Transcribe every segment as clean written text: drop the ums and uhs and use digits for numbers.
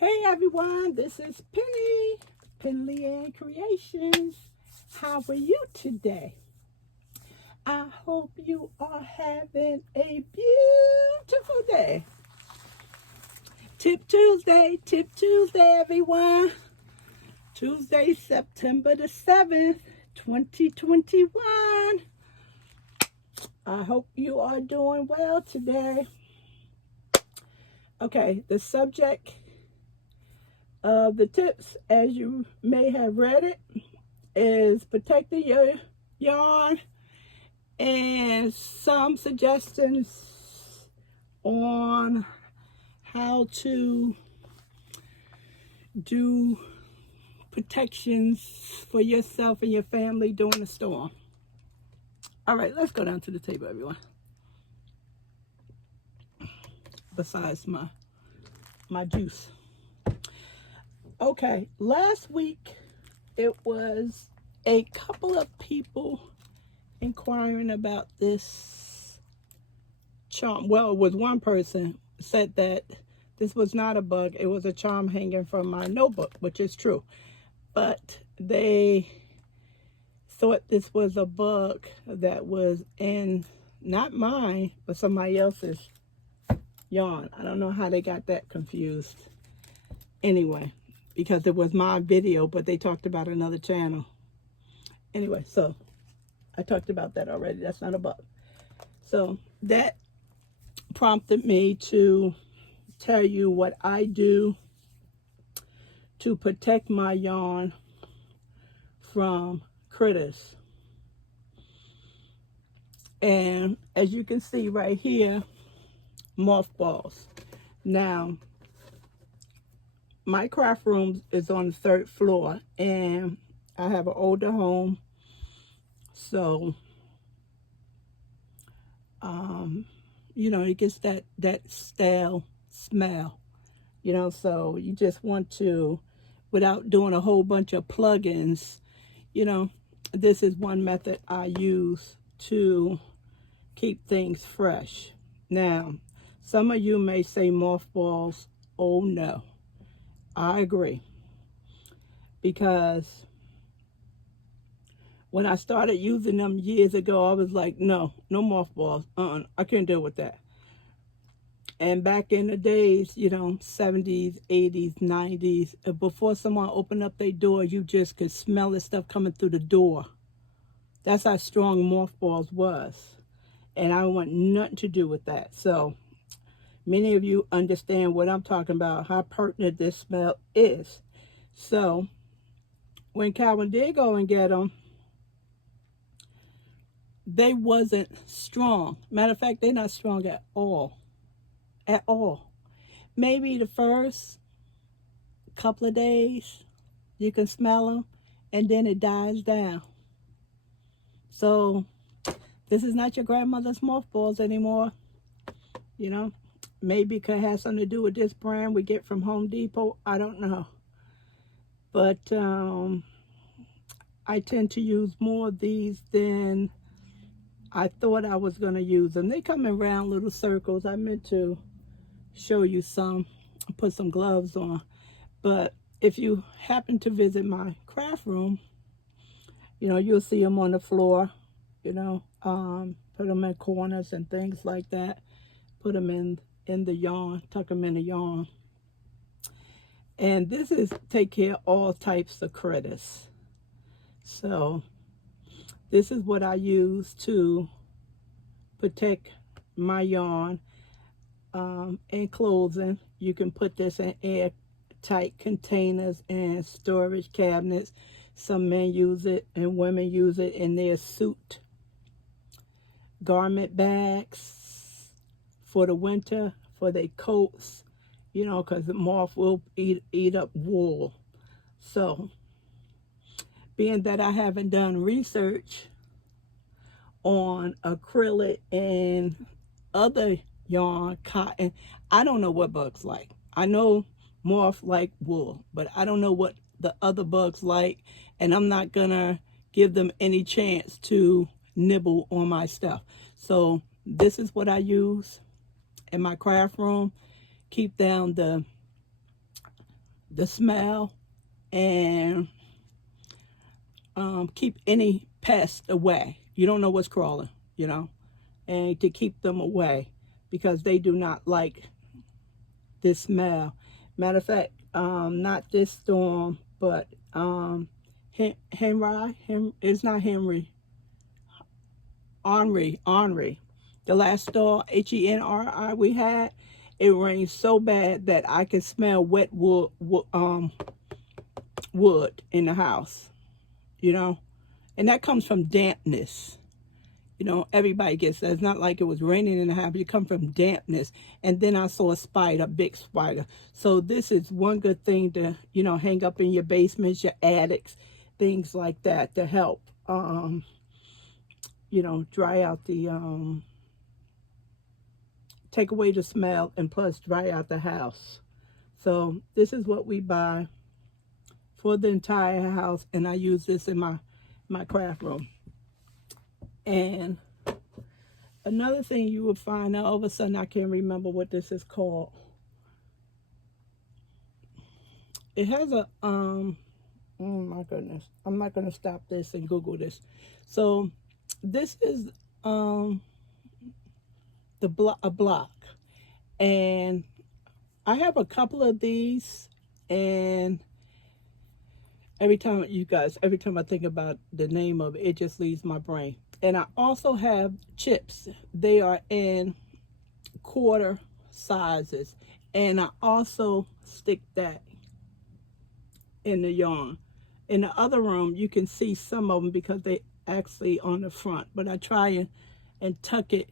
Hey everyone, this is Penley-Ann Creations. How are you today? I hope you are having a beautiful day. Tip Tuesday, everyone. Tuesday, September the 7th, 2021. I hope you are doing well today. Okay, the subject of the tips, as you may have read it, is protecting your yarn and some suggestions on how to do protections for yourself and your family during a storm. All right, let's go down to the table, everyone. Besides my juice. Okay, last week it was a couple of people inquiring about this charm. Well, it was one person said that this was not a bug, it was a charm hanging from my notebook, which is true. But they thought this was a bug that was in, not mine, but somebody else's yarn. I don't know how they got that confused. Anyway, because it was my video, but they talked about another channel. Anyway, so I talked about that already. That's not a bug. So that prompted me to tell you what I do to protect my yarn from critters. And as you can see right here, mothballs. Now, my craft room is on the 3rd floor, and I have an older home, so you know, it gets that stale smell, you know, so you just want to, without doing a whole bunch of plugins, you know, this is one method I use to keep things fresh. Now, some of you may say mothballs. Oh no, I agree, because when I started using them years ago, I was like, no mothballs. I can't deal with that. And back in the days, you know, 70s, 80s, 90s, before someone opened up their door, you just could smell the stuff coming through the door. That's how strong mothballs was. And I want nothing to do with that. So many of you understand what I'm talking about, how pertinent this smell is. So when Calvin did go and get them, they wasn't strong. Matter of fact, they're not strong at all. At all. Maybe the first couple of days you can smell them, and then it dies down. So this is not your grandmother's mothballs anymore. You know, maybe it could have something to do with this brand we get from Home Depot. I don't know. But I tend to use more of these than I thought I was going to use them. They come in round little circles. I meant to show you some, put some gloves on. But if you happen to visit my craft room, you know, you'll see them on the floor, you know, put them in corners and things like that. Put them in the yarn, tuck them in the yarn. And this is take care of all types of critters. So this is what I use to protect my yarn and clothing. You can put this in airtight containers and storage cabinets. Some men use it and women use it in their suit garment bags for the winter, for their coats, you know, because the moth will eat up wool. So being that I haven't done research on acrylic and other yarn, cotton, I don't know what bugs like. I know moth like wool, but I don't know what the other bugs like, and I'm not gonna give them any chance to nibble on my stuff. So this is what I use in my craft room. Keep down the the smell and keep any pests away. You don't know what's crawling, and to keep them away because they do not like this smell. Matter of fact, not this storm, but it's not Henry. Henri. The last storm, Henri, we had, it rained so bad that I could smell wet wood in the house, and that comes from dampness. Everybody gets that. It's not like it was raining in the house. It comes from dampness. And then I saw a big spider. So this is one good thing to, hang up in your basements, your attics, things like that to help, dry out the, take away the smell and plus dry out the house. So this is what we buy for the entire house. And I use this in my craft room. And another thing you will find, now all of a sudden I can't remember what this is called. It has a, oh my goodness. I'm not going to stop this and Google this. So this is a block. And I have a couple of these, and every time I think about the name of it, it just leaves my brain. And I also have chips. They are in quarter sizes. And I also stick that in the yarn. In the other room, you can see some of them because they actually on the front. But I try and tuck it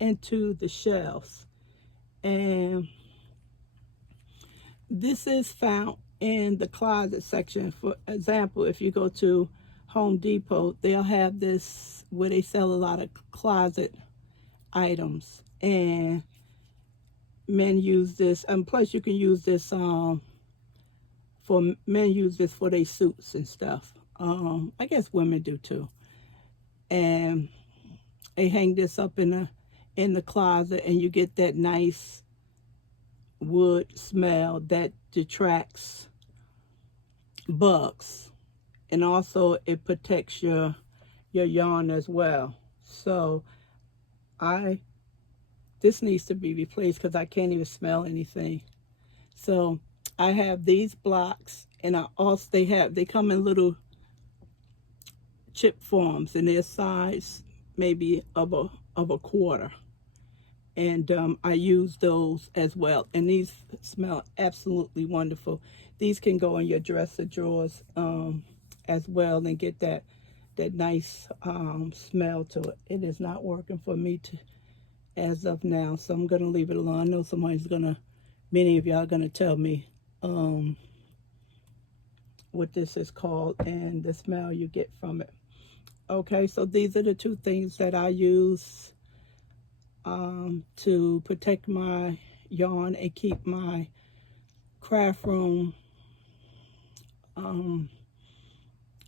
into the shelves. And this is found in the closet section. For example, if you go to Home Depot, they'll have this where they sell a lot of closet items, and men use this, and plus you can use this for men use this for their suits and stuff. I guess women do too. And they hang this up in the closet, and you get that nice wood smell that detracts bugs. And also it protects your yarn as well. So this needs to be replaced because I can't even smell anything. So I have these blocks, and they come in little chip forms, and their size maybe of a quarter. And I use those as well. And these smell absolutely wonderful. These can go in your dresser drawers as well and get that nice smell to it. It is not working for me as of now, so I'm going to leave it alone. I know many of y'all are going to tell me what this is called and the smell you get from it. Okay, so these are the two things that I use to protect my yarn and keep my craft room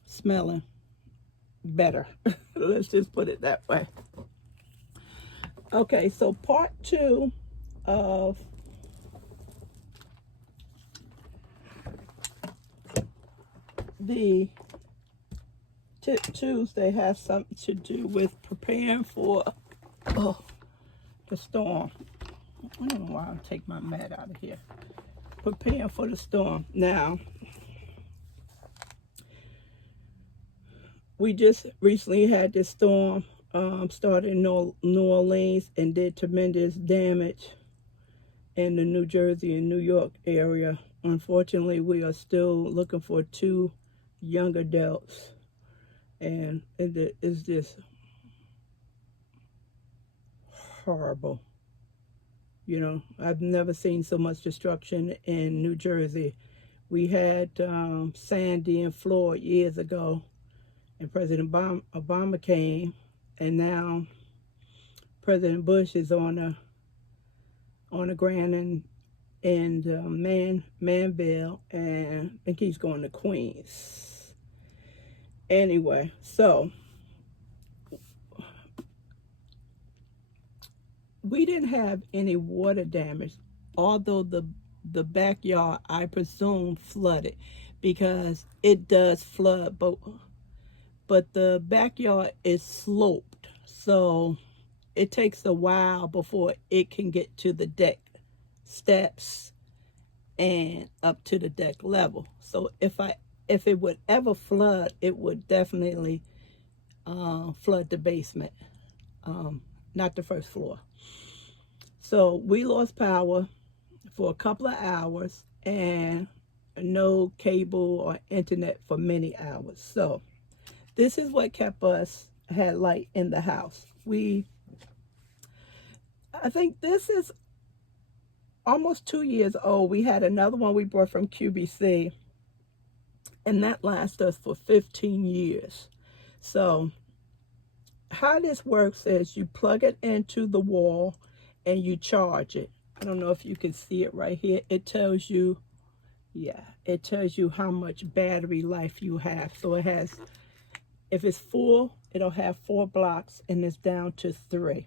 smelling better. Let's just put it that way. Okay, so part 2 of the Tip Tuesday has something to do with preparing for the storm. I don't know why I'll take my mat out of here. Preparing for the storm. Now, we just recently had this storm started in New Orleans and did tremendous damage in the New Jersey and New York area. Unfortunately, we are still looking for 2 young adults, and it is just horrible. I've never seen so much destruction in New Jersey. We had Sandy and Floyd years ago, and President Obama came, and now President Bush is on a grant in Manville, and I think he's going to Queens. Anyway, so we didn't have any water damage, although the the backyard, I presume, flooded, because it does flood, but the backyard is sloped, so it takes a while before it can get to the deck steps and up to the deck level. So if it would ever flood, it would definitely flood the basement, not the first floor. So we lost power for a couple of hours and no cable or internet for many hours. So this is what kept us had light in the house. I think this is almost 2 years old. We had another one we bought from QBC, and that lasted us for 15 years. So how this works is you plug it into the wall and you charge it. I don't know if you can see it right here. It tells you, yeah, it tells you how much battery life you have. So it has, if it's full, it'll have 4 blocks, and it's down to 3.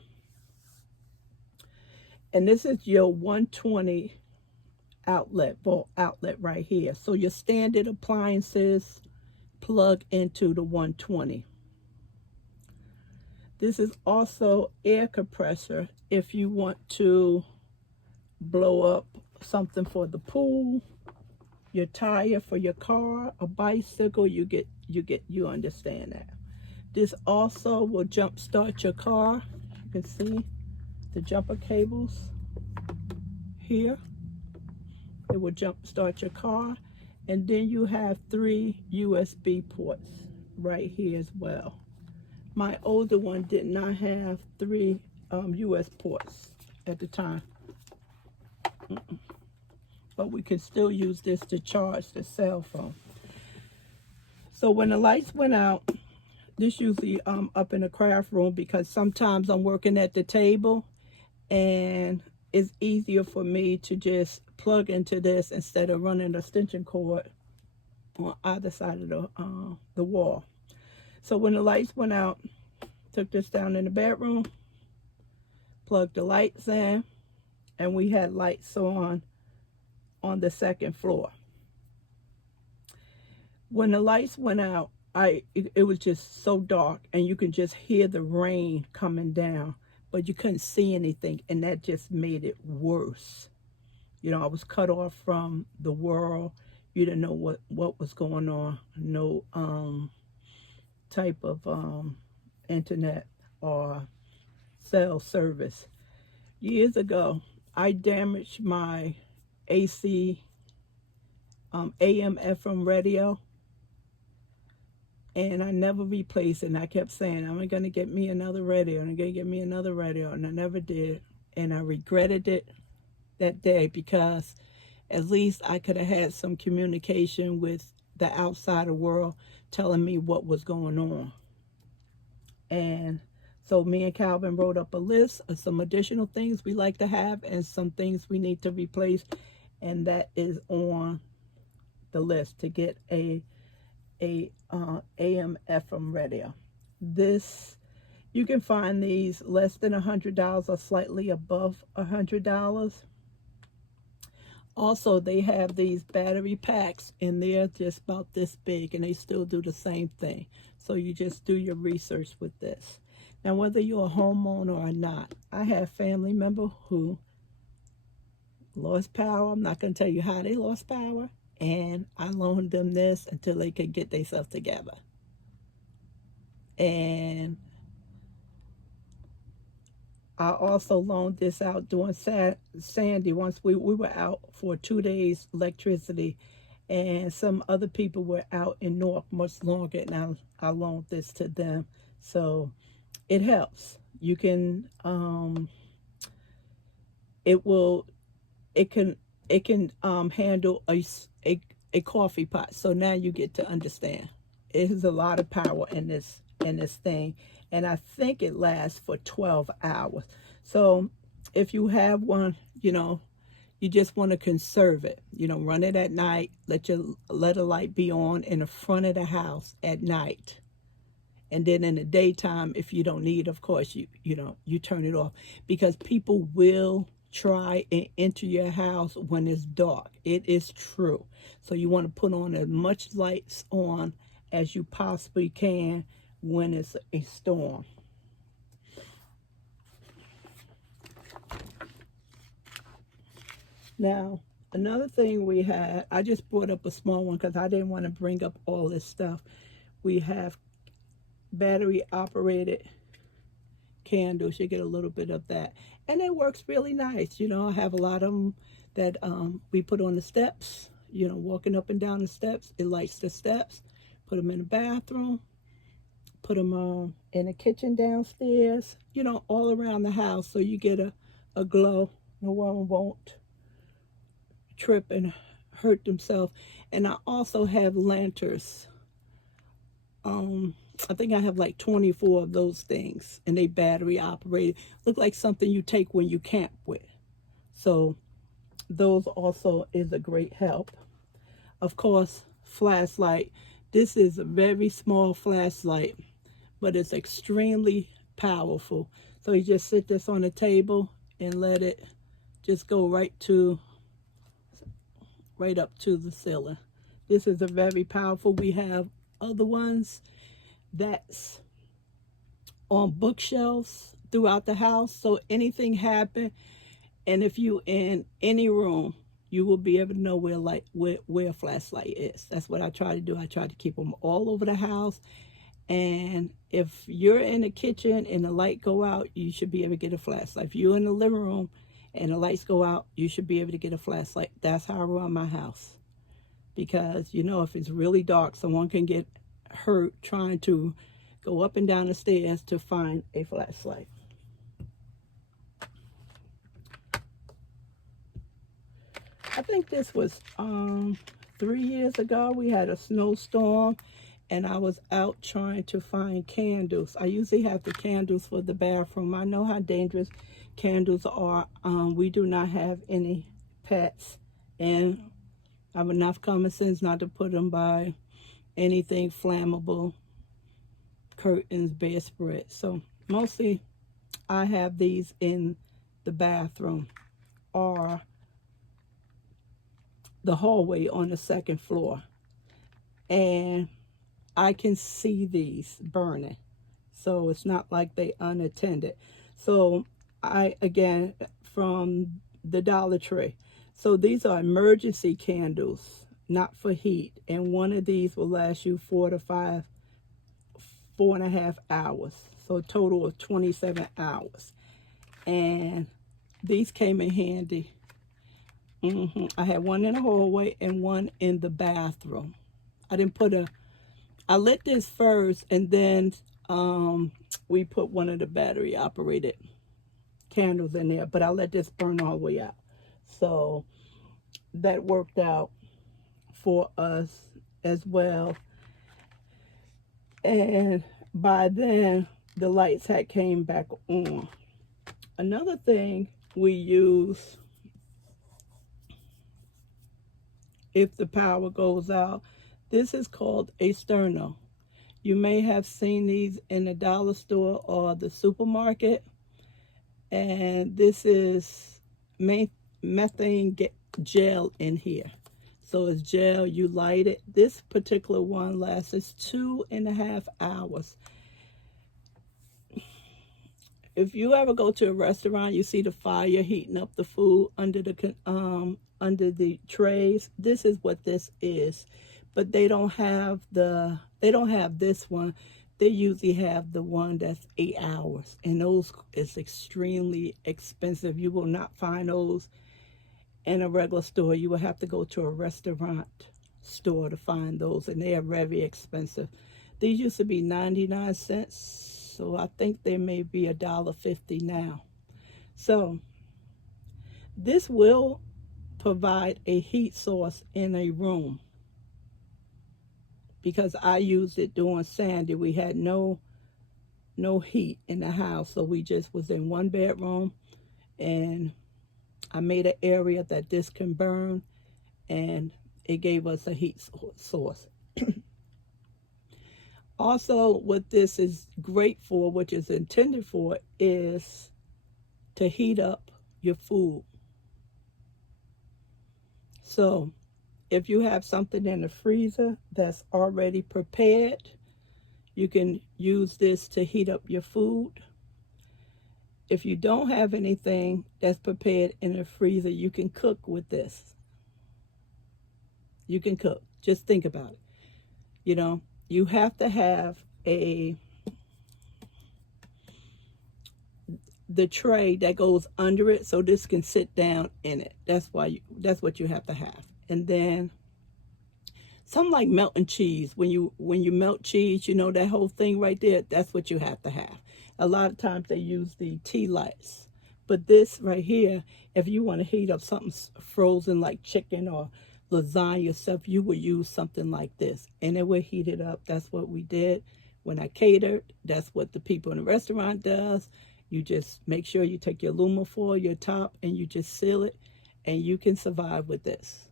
And this is your 120 outlet, volt outlet right here. So your standard appliances plug into the 120. This is also air compressor if you want to blow up something for the pool, your tire for your car, a bicycle. You understand that. This also will jump start your car. You can see the jumper cables here. It will jump start your car. And then you have 3 USB ports right here as well. My older one did not have 3 US ports at the time. But we can still use this to charge the cell phone. So when the lights went out, this usually up in the craft room, because sometimes I'm working at the table and it's easier for me to just plug into this instead of running an extension cord on either side of the wall. So when the lights went out, took this down in the bedroom, plugged the lights in, and we had lights on the second floor. When the lights went out, it was just so dark, and you could just hear the rain coming down, but you couldn't see anything, and that just made it worse. You know, I was cut off from the world. You didn't know what was going on. No type of internet or cell service. Years ago, I damaged my AC AM FM radio, and I never replaced it. And I kept saying, I'm going to get me another radio, and I'm going to get me another radio, and I never did. And I regretted it that day, because at least I could have had some communication with the outside world telling me what was going on. And so me and Calvin wrote up a list of some additional things we like to have and some things we need to replace, and that is on the list to get a AM FM radio. This, you can find these less than $100 or slightly above $100. Also, they have these battery packs, and they're just about this big, and they still do the same thing. So you just do your research with this. Now, whether you're a homeowner or not, I have family members who lost power. I'm not going to tell you how they lost power. And I loaned them this until they could get themselves together. And I also loaned this out during Sandy. Once we were out for 2 days electricity, and some other people were out in North much longer, and I loaned this to them. So it helps. You can it can handle a coffee pot. So now you get to understand. It has a lot of power in this thing, and I think it lasts for 12 hours. So if you have one, you just want to conserve it. Run it at night. Let a light be on in the front of the house at night. And then in the daytime, if you don't need, of course, you turn it off, because people will try and enter your house when it's dark. It is true. So you want to put on as much lights on as you possibly can when it's a storm. Now, another thing we had, I just brought up a small one because I didn't want to bring up all this stuff. We have battery operated candles. You get a little bit of that, and it works really nice. You know, I have a lot of them that we put on the steps. You know, walking up and down the steps, it lights the steps. Put them in the bathroom, put them in the kitchen downstairs, you know, all around the house, so you get a glow. No one won't trip and hurt themselves. And I also have lanterns. I think I have like 24 of those things, and they battery operated. Look like something you take when you camp with. So those also is a great help. Of course, flashlight. This is a very small flashlight, but it's extremely powerful. So you just sit this on the table and let it just go right up to the ceiling. This is a very powerful. We have other ones that's on bookshelves throughout the house. So anything happen, and if you in any room, you will be able to know where a flashlight is. That's what I try to do. I try to keep them all over the house. And if you're in the kitchen and the light go out, you should be able to get a flashlight. If you're in the living room and the lights go out, you should be able to get a flashlight. That's how I run my house. Because, you know, if it's really dark, someone can get hurt trying to go up and down the stairs to find a flashlight. I think this was 3 years ago. We had a snowstorm, and I was out trying to find candles. I usually have the candles for the bathroom. I know how dangerous candles are. We do not have any pets, and I have enough common sense not to put them by anything flammable, curtains, bedspread. So mostly I have these in the bathroom or the hallway on the second floor, and I can see these burning, so it's not like they unattended. So I, again, from the Dollar Tree. So these are emergency candles, not for heat, and one of these will last you 4.5 hours, so a total of 27 hours. And these came in handy. I had one in the hallway and one in the bathroom. I lit this first, and then we put one of the battery operated candles in there, but I let this burn all the way out. So that worked out for us as well. And by then the lights had came back on. Another thing we use if the power goes out, this is called a sterno. You may have seen these in the dollar store or the supermarket, and this is methane gel in here. So it's gel, you light it. This particular one lasts 2.5 hours. If you ever go to a restaurant, you see the fire heating up the food under the trays. This is what this is, but they don't have this one. They usually have the one that's 8 hours, and those is extremely expensive. You will not find those in a regular store. You will have to go to a restaurant store to find those, and they are very expensive. These used to be 99 cents. So I think they may be $1.50 now. So this will provide a heat source in a room, because I used it during Sandy. We had no heat in the house, so we just was in one bedroom, and I made an area that this can burn, and it gave us a heat source. Also, what this is great for, which is intended for, is to heat up your food. So if you have something in the freezer that's already prepared, you can use this to heat up your food. If you don't have anything that's prepared in the freezer, you can cook with this. You can cook. Just think about it. You know, you have to have the tray that goes under it so this can sit down in it. That's what you have to have. And then something like melting cheese. When you melt cheese, you know, that whole thing right there, that's what you have to have. A lot of times they use the tea lights. But this right here, if you want to heat up something frozen like chicken or lasagna stuff, you would use something like this. And it would heat it up. That's what we did when I catered. That's what the people in the restaurant does. You just make sure you take your aluminum foil, your top, and you just seal it. And you can survive with this.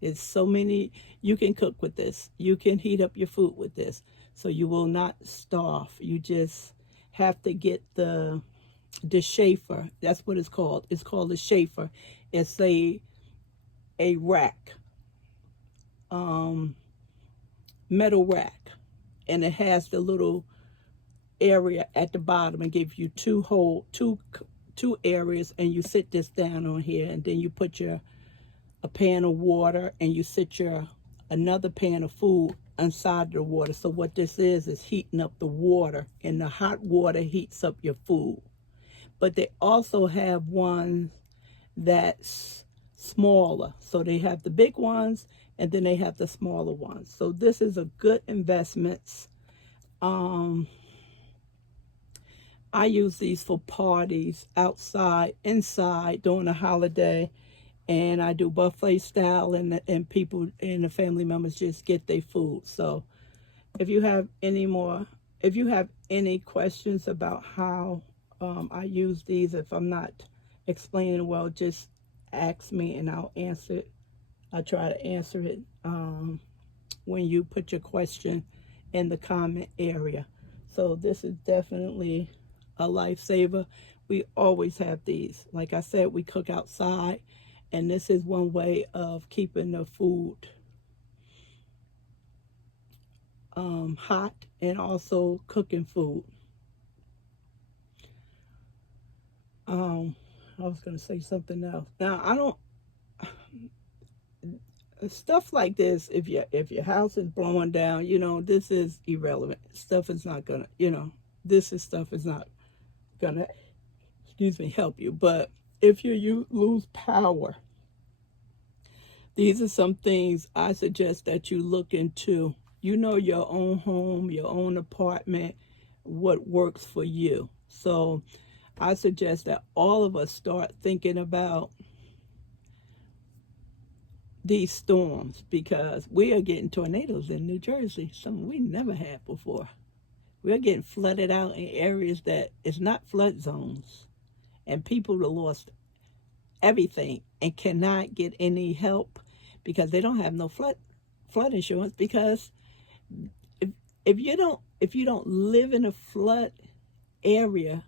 It's so many, you can cook with this. You can heat up your food with this. So you will not starve. You just have to get the shafer. That's what it's called. It's called a shafer. It's a rack, metal rack. And it has the little area at the bottom and give you two areas, and you sit this down on here, and then you put a pan of water, and you sit another pan of food inside the water. So what this is heating up the water, and the hot water heats up your food. But they also have one that's smaller. So they have the big ones, and then they have the smaller ones. So this is a good investment. I use these for parties, outside, inside, during a holiday. And I do buffet style, and people and the family members just get their food. So if you have any questions about how I use these, if I'm not explaining well, just ask me and I'll answer it. I'll try to answer it when you put your question in the comment area. So this is definitely a lifesaver. We always have these. Like I said, we cook outside. And this is one way of keeping the food hot, and also cooking food. I was going to say something else. Now, I don't, stuff like this, if your house is blowing down, you know, this is irrelevant. Stuff is not going to, you know, stuff is not going to, help you. But if you lose power, these are some things I suggest that you look into. You know, your own home, your own apartment, what works for you. So I suggest that all of us start thinking about these storms, because we are getting tornadoes in New Jersey, something we never had before. We're getting flooded out in areas that is not flood zones, and people have lost everything and cannot get any help because they don't have no flood insurance. Because if you don't live in a flood area,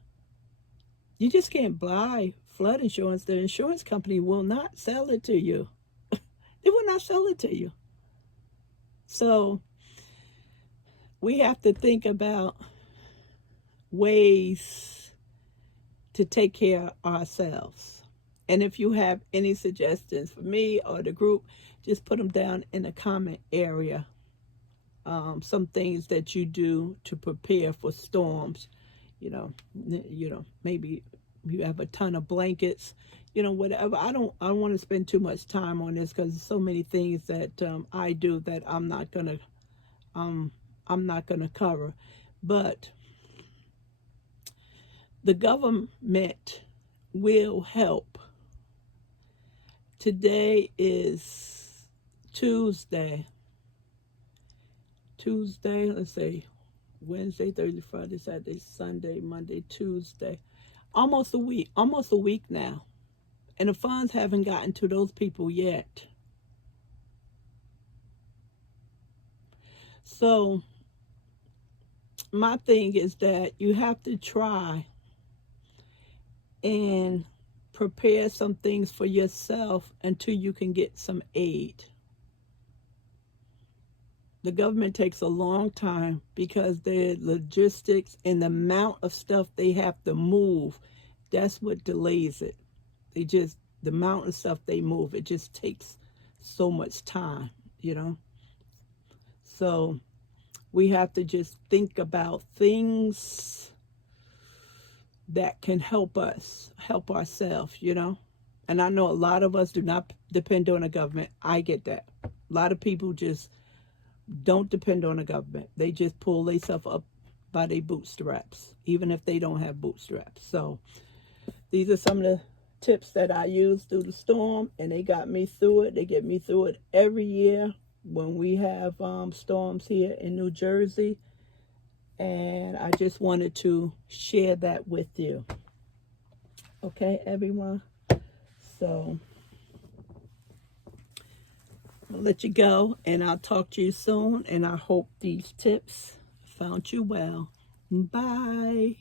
you just can't buy flood insurance. The insurance company will not sell it to you. They will not sell it to you. So we have to think about ways to take care of ourselves. And if you have any suggestions for me or the group, just put them down in the comment area. Some things that you do to prepare for storms. You know, maybe you have a ton of blankets. You know, whatever. I don't want to spend too much time on this because there's so many things that I do that I'm not gonna cover. But the government will help. Today is Tuesday, let's say Wednesday, Thursday, Friday, Saturday, Sunday, Monday, Tuesday. Almost a week now. And the funds haven't gotten to those people yet. So my thing is that you have to try and prepare some things for yourself until you can get some aid. The government takes a long time because their logistics and the amount of stuff they have to move, that's what delays it. The amount of stuff they move, it just takes so much time, you know. So we have to just think about things that can help us, help ourselves, you know. And I know a lot of us do not depend on the government. I get that. A lot of people just don't depend on the government. They just pull themselves up by their bootstraps, even if they don't have bootstraps. So these are some of the tips that I used through the storm, and they got me through it. They get me through it every year when we have storms here in New Jersey. And I just wanted to share that with you. Okay, everyone? So I'll let you go, and I'll talk to you soon. And I hope these tips found you well. Bye.